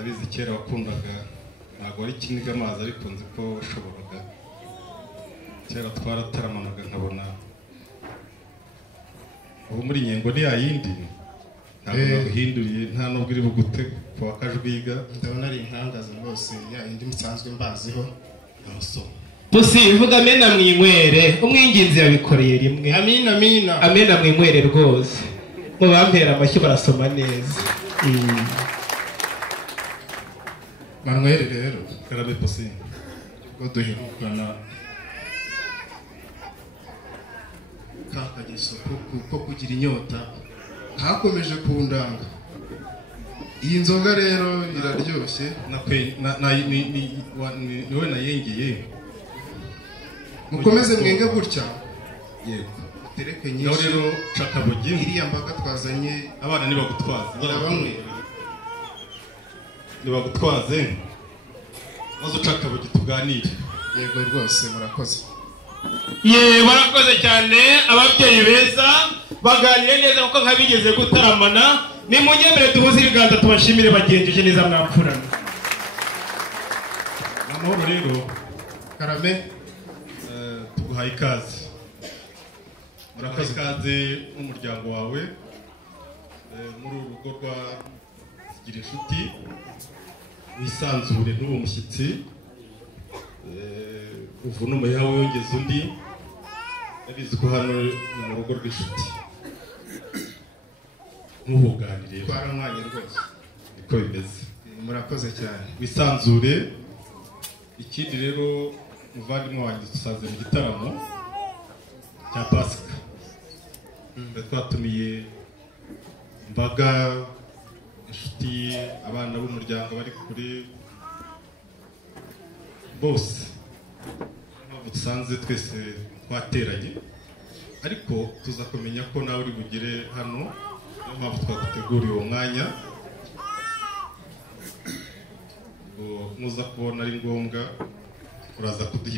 abizi kera wakundaga ntabwo ari kiniga amazi ariko nzi ko washoboraga kera twarataramanaga nkabona ubu muri nyengo ni yayindi ntabwo naguhinduriye nta nubwo iri bugute ku wakajwiga ndabona ari inkangaza rwose yayindi musanzwe mbaziho amasoko Pusi vuga amena mwinywere umwinginzi yabikoreye rimwe. Amina amina. Amena mwinywere rwose. Mu bampera amashyi barasoma neza. Manwere rero karabe Pusi ngo duherukana kakagiso ko kugira inyota hakomeje kundanga. Iyi nzoga rero iraryoshye niwe nayengeye mukomeze mwenge gutya yego tereke nyinshi rero cakabugi iriya mbaga twazanye abana nibagutwaza bamwe nibagutwaze maze cakabugi tuganire yego rwose murakoze barakoze cyane ababyeyi beza baganire neza kuko nkabigeze gutaramana ni munyemere duhuze ibiganza tubashimire bagenjeje neza mwapfurana amahoro rero karame tuguhaye ikaze murakoze ikaze n'umuryango wawe muri urugo rwa Zigira Inshuti wisanzure n'uwo mushyitsi uvuna umuheha wiyongeza undi yabizi ko hano ni mu rugo rw'inshuti ntuhuganire twaramwanye rwose niko bimeze murakoze cyane wisanzure ikindi rero muvandimwe wanjye dusaze mu gitaramo cya Pasika twatumiye imbaga inshuti abana b'umuryango bari kure bose dusanze twese twateranye ariko tuza kumenya ko nawe uri bugere hano niyo mpamvu twaguteguriye uwo mwanya ngo nuza kubona ari ngombwa uraza kuduha